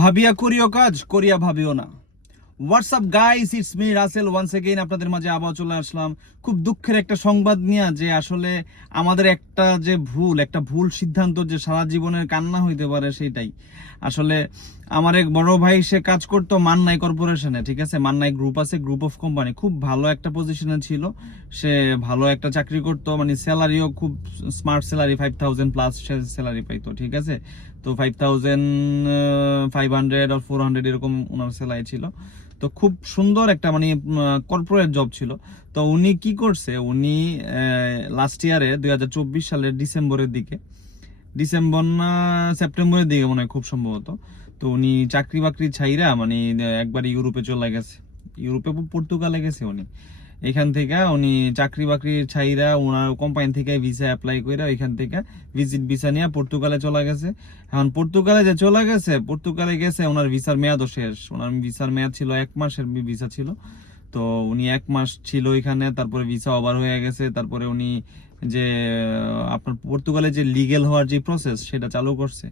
ভাবিয়া করিও কাজ, করিয়া ভাবিও না। What's up guys it's me Rasel once again আপনাদের মাঝে আবার চলে আসলাম। খুব দুঃখের একটা সংবাদ নিয়ে যে আসলে আমাদের একটা যে ভুল, একটা ভুল সিদ্ধান্ত যে সারা জীবনের কান্না হইতে পারে সেটাই। আসলে আমার এক বড় ভাই, সে কাজ করতো মান্নাই কর্পোরেশনে, ঠিক আছে? মান্নাই গ্রুপ আছে গ্রুপ অফ কোম্পানি খুব ভালো একটা পজিশনে ছিল। সে ভালো একটা চাকরি করতো মানে স্যালারিও খুব smart salary five thousand plus salary পাইতো, ঠিক আছে? তো ফাইভ থাউজেন্ড ফাইভ হান্ড্রেড আর ফোর হান্ড্রেড এরকম ওনার স্যালারি ছিল। তো খুব সুন্দর একটা মানে কর্পোরেট জব ছিল। তো উনি কি করছে, উনি লাস্ট ইয়ারে দুই হাজার চব্বিশ সালের ডিসেম্বরের দিকে, ডিসেম্বর না সেপ্টেম্বরের দিকে মনে হয় খুব সম্ভবত, তো উনি চাকরি বাকরি ছাইরা মানে একবার ইউরোপে চলে গেছে। ইউরোপে পর্তুগালে গেছে উনি। এখান থেকে উনি চাকরি বাকরি ছাইরা ওনার কোম্পানি থেকে ভিসা অ্যাপ্লাই করে এখান থেকে ভিজিট ভিসা নিয়ে পর্তুগালে চলে গেছে। এখন পর্তুগালে যে চলে গেছে, পর্তুগালে গেছে ওনার ভিসার মেয়াদও শেষ। ওনার ভিসার মেয়াদ ছিল এক মাসের ভিসা ছিল। তো উনি এক মাস ছিল এখানে, তারপরে ভিসা ওভার হয়ে গেছে, তারপরে উনি যে, আপনার পর্তুগালে যে লিগেল হওয়ার যে প্রসেস সেটা চালু করছে।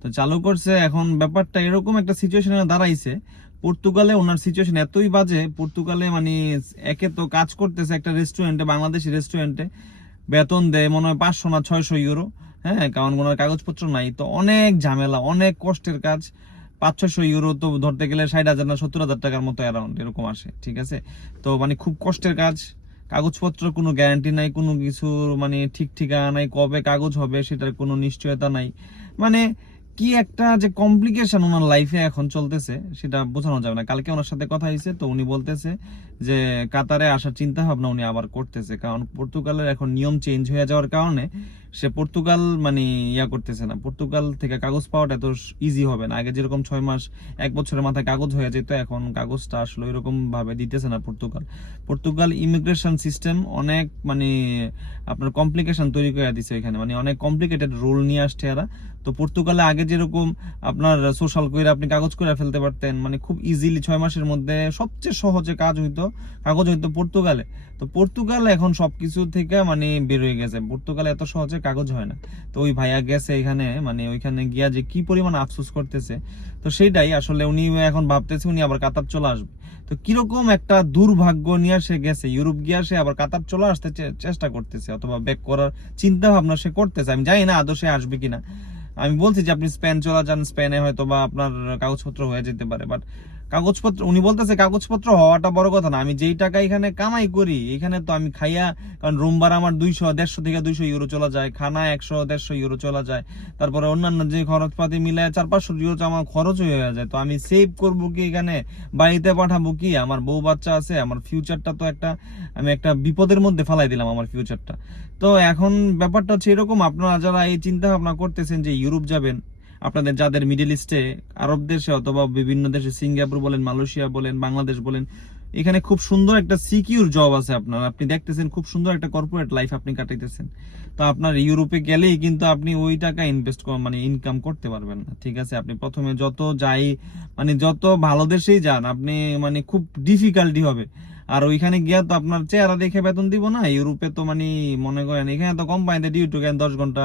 তো চালু করছে, এখন ব্যাপারটা এরকম একটা সিচুয়েশনে দাঁড়াইছে পর্তুগালে ওনার সিচুয়েশন এতই বাজে, পর্তুগালে মানে একে তো কাজ করতেছে একটা রেস্টুরেন্টে বাংলাদেশি রেস্টুরেন্টে বেতন দেয় মনে হয় পাঁচশো না ছয়শো ইউরো হ্যাঁ কারণ কোনো কাগজপত্র নাই, তো অনেক ঝামেলা, অনেক কষ্টের কাজ, পাঁচ ছশো ইউরো তো ধরতে গেলে ষাট হাজার না সত্তর হাজার টাকার মতো অ্যারাউন্ড এরকম আসে, ঠিক আছে? তো মানে খুব কষ্টের কাজ কাগজপত্র কোনো গ্যারান্টি নাই, কোনো কিছুর মানে ঠিক ঠিকানা নাই, কবে কাগজ হবে সেটার কোনো নিশ্চয়তা নাই মানে কি একটা যে কমপ্লিকেশন ওনার লাইফে এখন চলতেছে, সেটা বোঝানো যাবে না। কালকে ওনার সাথে কথা হয়েছে, তো উনি বলতেছে যে, কাতারে আসার চিন্তা ভাবনা উনি আবার করতেছে। কারণ পর্তুগালের এখন নিয়ম চেঞ্জ হয়ে যাওয়ার কারণে সে পর্তুগাল মানে ইয়া করতেছে না। পর্তুগাল থেকে কাগজ পাওয়াটা এত ইজি হবে না। আগে যেরকম ছয় মাস, এক বছরের মাথায় কাগজ হয়ে যেত, এখন কাগজটা আসলে এরকম ভাবে দিতেছে না পর্তুগাল। পর্তুগাল ইমিগ্রেশন সিস্টেম অনেক মানে আপনার কমপ্লিকেশন তৈরি করে দিছে এখানে। মানে অনেক কমপ্লিকেটেড রুল নিয়ে আসছে এরা। তো পর্তুগালে আগে যেরকম আপনার সোশ্যাল করে আপনি কাগজ করে ফেলতে পারতেন মানে খুব ইজিলি ছয় মাসের মধ্যে সবচেয়ে সহজে কাজ হইতো, কাগজ হইতো পর্তুগালে। তো পর্তুগাল এখন সবকিছু থেকে মানে বের হয়ে গেছে। পর্তুগালে এত সহজে কাগজ হয় না। তো ওই ভাইয়া গেছে এখানে মানে ওইখানে গিয়া যে কি পরিমাণ আফসোস করতেছে, তো সেইটাই আসলে উনি এখন ভাবতেছে উনি আবার কাতার চলে আসবে। তো কীরকম একটা দুর্ভাগ্য নিয়ে সে গেছে। ইউরোপ গিয়া সে আবার কাতার চলে আসতে চেষ্টা করতেছে অথবা ব্যাক করার চিন্তা ভাবনা সে করতেছে। আমি জানি না আদৌ সে আসবে কিনা। আমি বলছি যে আপনি স্পেন চলে যান। স্পেনে হয়তো বা আপনার কাগজপত্র হয়ে যেতে পারে। বাট কাগজপত্র, উনি বলতেছে কাগজপত্র হওয়াটা বড় কথা না। আমি যেই টাকা এখানে কামাই করি, এখানে তো আমি খাইয়া, কারণ রুম ভাড়া আমার দুইশো, দেড়শো থেকে দুইশো ইউরো চলা যায়, খানা একশো, দেড়শো ইউরো চলা যায়। তারপরে অন্যান্য যে খরচপাতি মিলায় চার পাঁচশো ইউরো আমার খরচ হয়ে যায়। তো আমি সেভ করব কি এখানে? বাড়িতে পাঠাবো কি? আমার বউ বাচ্চা আছে, আমার ফিউচারটা তো একটা, আমি একটা বিপদের মধ্যে ফেলাই দিলাম আমার ফিউচারটা তো এখন ব্যাপারটা হচ্ছে এরকম, আপনারা যারা এই চিন্তা ভাবনা করতেছেন যে ইউরোপ যাবেন আপনাদের যাদের মিডিল ইস্টে আরব দেশে অথবা বিভিন্ন দেশে সিঙ্গাপুর বলেন মালয়েশিয়া বলেন বাংলাদেশ বলেন, এখানে খুব সুন্দর একটা সিকিউর জব আছে আপনার। আপনি দেখতেছেন খুব সুন্দর একটা কর্পোরেট লাইফ আপনি কাটাইতেছেন। তো আপনার ইউরোপে গেলেই কিন্তু আপনি ওই টাকা ইনভেস্ট মানে ইনকাম করতে পারবেন না। ঠিক আছে? আপনি প্রথমে যত যাই মানে যত ভালো দেশেই যান, আপনি মানে খুব ডিফিকাল্টি হবে। আর ওইখানে গিয়া তো আপনার চেহারা দেখে বেতন দিব না। ইউরোপে তো মানে মনে করেন, এখানে তো কোম্পানিতে ডিউটি দশ ঘণ্টা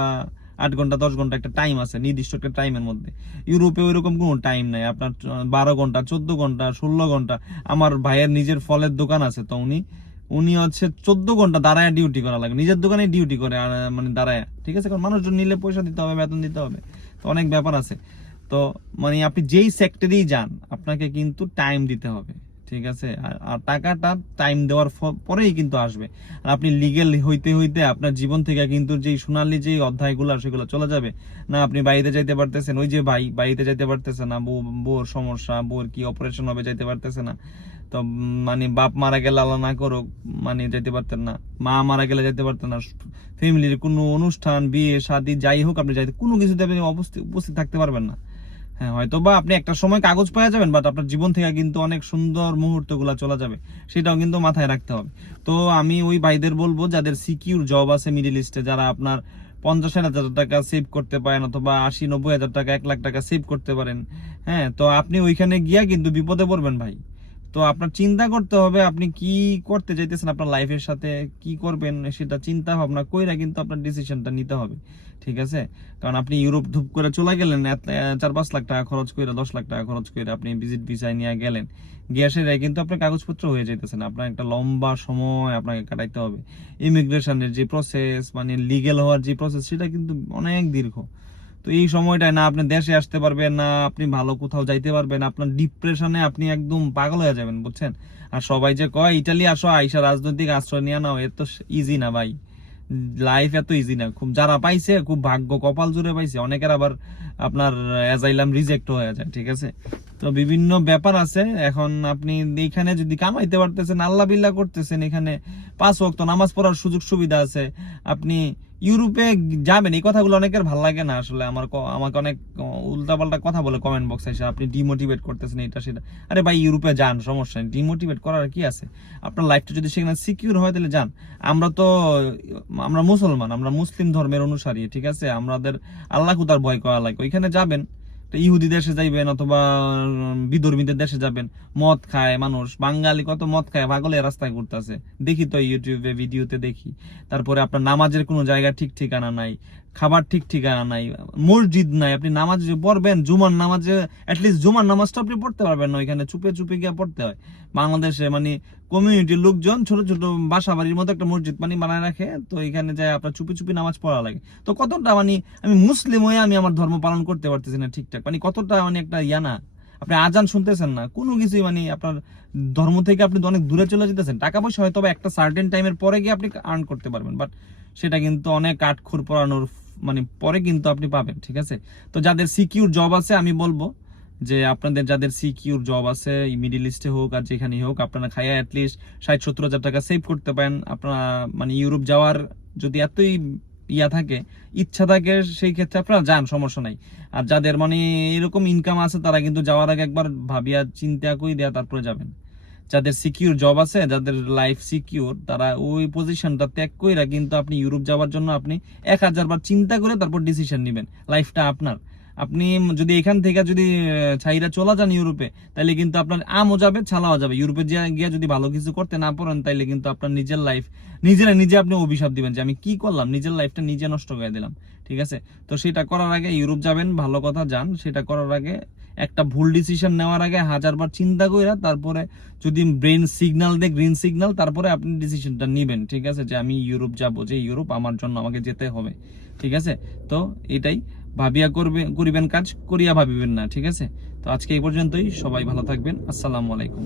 আট ঘণ্টা, দশ ঘণ্টা একটা টাইম আছে, নির্দিষ্ট একটা টাইমের মধ্যে। ইউরোপে ওইরকম কোনো টাইম নাই। আপনার বারো ঘণ্টা, চোদ্দ ঘণ্টা, ষোলো ঘণ্টা। আমার ভাইয়ের নিজের ফলের দোকান আছে তো উনি উনি হচ্ছে চোদ্দ ঘণ্টা দাঁড়ায় ডিউটি করা লাগে। নিজের দোকানে ডিউটি করে, আর মানে দাঁড়ায়। ঠিক আছে? কারণ মানুষজন নিলে পয়সা দিতে হবে, বেতন দিতে হবে। তো অনেক ব্যাপার আছে। তো মানে আপনি যেই সেক্টরেই যান, আপনাকে কিন্তু টাইম দিতে হবে। ঠিক আছে? আর- টাকাটা টাইম দেওয়ার পরেই কিন্তু আসবে। আর আপনি লিগেল হইতে হইতে আপনার জীবন থেকে কিন্তু যেই সোনালি যে অধ্যায়গুলো, সেগুলো চলে যাবে। না, আপনি বাড়িতে যাইতে পারতেছেন, ওই যে ভাই বাড়িতে যাইতে পারতেছে না, বউ, বউর সমস্যা, বউর কি অপারেশন হবে যাইতে পারতেছে না। তো মানে বাপ মারা গেলে আল্লাহ না করুক মানে যাইতে পারতেন না। মা মারা গেলে যাইতে পারতেন না। ফ্যামিলির কোনো অনুষ্ঠান, বিয়ে, শাদী, যাই হোক আপনি যাইতে, কোনো কিছুতে আপনি উপস্থিত থাকতে পারবেন না। হ্যাঁ হয়তো বা আপনি একটা সময় কাগজ পাওয়া যাবেন বাট আপনার জীবন থেকে কিন্তু অনেক সুন্দর মুহূর্তগুলো চলে যাবে। সেটাও কিন্তু মাথায় রাখতে হবে। তো আমি ওই ভাইদের বলব, যাদের সিকিউর জব আছে মিডিল ইস্টে যারা আপনার পঞ্চাশ হাজার টাকা সেভ করতে পারেন অথবা আশি, নব্বই হাজার টাকা, এক লাখ টাকা সেভ করতে পারেন হ্যাঁ তো আপনি ওইখানে গিয়া কিন্তু বিপদে পড়বেন ভাই। তো আপনার চিন্তা করতে হবে আপনি কি করতে চাইতেছেন আপনার লাইফের সাথে, কি করবেন সেটা চিন্তা ভাবনা কইরা কিন্তু আপনার ডিসিশনটা নিতে হবে, ঠিক আছে? কারণ আপনি ইউরোপ ধুপ করে চলে গেলেন চার পাঁচ লাখ টাকা খরচ করে দশ লাখ টাকা খরচ করে আপনি ভিজিট ভিসায় নিয়ে গেলেন। গ্যাসের কিন্তু আপনার কাগজপত্র হয়ে যাইতেছেন আপনার একটা লম্বা সময় আপনাকে কাটাইতে হবে। ইমিগ্রেশনের যে প্রসেস মানে লিগেল হওয়ার যে প্রসেস সেটা কিন্তু অনেক দীর্ঘ। তো এই সময়টায় না আপনি দেশে আসতে পারবেন, না আপনি ভালো কোথাও যাইতে পারবেন, আপনার ডিপ্রেশনে আপনি একদম পাগল হয়ে যাবেন, বুঝছেন? আর সবাই যে কয়, ইটালি আসো আইসা রাজনৈতিক আশ্রয় নিয়ে নাও। এত ইজি না ভাই। লাইফ এত ইজি না। খুব যারা পাইছে, খুব ভাগ্য কপাল জুড়ে পাইছে, অনেকের আবার আপনার অ্যাজাইলাম রিজেক্ট হয়ে যায়, ঠিক আছে? তো বিভিন্ন ব্যাপার আছে। এখন আপনি এইখানে যদি কামাইতে পারতেছেন, আল্লাহ বিল্লাহ করতেছেন, এখানে পাঁচ ওয়াক্ত নামাজ পড়ার সুযোগ সুবিধা আছে। আপনি ইউরোপে যাবেন, এই কথাগুলো অনেকের ভালো লাগে না আসলে। আমার আমাকে অনেক উল্টাপাল্টা কথা বলে কমেন্ট বক্সে এসে, আপনি ডিমোটিভেট করতেছেন এটা, সেটা। আরে ভাই, ইউরোপে যান, সমস্যা নেই। ডিমোটিভেট করার কি আছে? আপনার লাইফটা যদি সেখানে সিকিউর হয়, তাহলে যান। আমরা তো, আমরা মুসলমান, আমরা মুসলিম ধর্মের অনুসারী, ঠিক আছে? আমাদের আল্লাহ কুতার ভয় করা লাগে। ওইখানে যাবেন ইহুদি দেশে যাইবেন অথবা বিধর্মীদের দেশে যাবেন, মদ খায় মানুষ। বাঙালি কত মদ খায় পাগলে রাস্তায় ঘুরতেছে। দেখি তো ইউটিউবে ভিডিওতে দেখি। তারপরে আপনার নামাজের কোনো জায়গা ঠিক ঠিকানা নাই। খাবার ঠিক ঠিকানা নাই, মসজিদ নাই, আপনি নামাজ পড়বেন, জুমার নামাজে অ্যাটলিস্ট জুমার নামাজটা আপনি পড়তে পারবেন না, ওইখানে চুপে চুপে গিয়ে পড়তে হয়। বাংলাদেশে মানে কমিউনিটির লোকজন ছোট ছোট বাসা বাড়ির মতো একটা মসজিদ মানে বানায় রাখে, তো এখানে যায় আপনার চুপি চুপি নামাজ পড়া লাগে। তো কতটা মানে আমি মুসলিম হয়ে আমি আমার ধর্ম পালন করতে পারতেছি না ঠিকঠাক মানে কতটা মানে একটা ইয়া না। আপনি আজান শুনতেছেন না, কোনো কিছুই মানে আপনার ধর্ম থেকে আপনি অনেক দূরে চলে যেতেছেন, টাকা পয়সা হয়তো একটা সার্টেন টাইমের পরে গিয়ে আপনি আর্ন করতে পারবেন বাট সেটা কিন্তু অনেক কাঠখুর পড়ানোর মানে পরে কিন্তু আপনি পাবেন, ঠিক আছে? তো যাদের সিকিউর জব আছে, আমি বলব যে আপনাদের যাদের সিকিউর জব আছে মিডিল ইস্টে হোক আর যেখানেই হোক, আপনারা খাইয়া অ্যাটলিস্ট ষাট সত্তর হাজার টাকা সেভ করতে পারেন। আপনারা মানে ইউরোপ যাওয়ার যদি এতই ইয়া থাকে, ইচ্ছা থাকে, সেই ক্ষেত্রে আপনারা যান, সমস্যা নাই। আর যাদের মানে এরকম ইনকাম আছে, তারা কিন্তু যাওয়ার আগে একবার ভাবিয়া চিন্তা করে দেয়া তারপরে যাবেন। যাদের সিকিউর জব আছে, যাদের লাইফ সিকিউর তারা ওই পজিশনটা ত্যাগ কইরা কিন্তু আপনি ইউরোপ যাওয়ার জন্য আপনি এক হাজার বার চিন্তা করে তারপর ডিসিশন নেবেন। লাইফটা আপনার। আপনি যদি এখান থেকে যদি ছাইরা চলা যান ইউরোপে তাহলে কিন্তু আপনার আমও যাবে, ছালাও যাবে। ইউরোপে গিয়ে যদি ভালো কিছু করতে না পারেন, তাইলে কিন্তু আপনার নিজের লাইফ নিজেরা নিজে আপনি অভিশাপ দিবেন যে আমি কি করলাম? নিজের লাইফটা নিজে নষ্ট করে দিলাম। ঠিক আছে? তো সেটা করার আগে ইউরোপ যাবেন, ভালো কথা যান। সেটা করার আগে একটা ভুল ডিসিশন নেওয়ার আগে হাজারবার চিন্তা কইরা তারপরে যদি ব্রেন সিগনাল দেয় গ্রিন সিগনাল তারপরে আপনি ডিসিশনটা নেবেন, ঠিক আছে? যে আমি ইউরোপ যাব, যে ইউরোপ আমার জন্য আমাকে যেতে হবে, ঠিক আছে? তো এটাই ভাবিয়া করবে, করিবেন কাজ, করিয়া ভাবিবেন না, ঠিক আছে? তো আজকে এই পর্যন্তই, সবাই ভালো থাকবেন, আসসালামু আলাইকুম।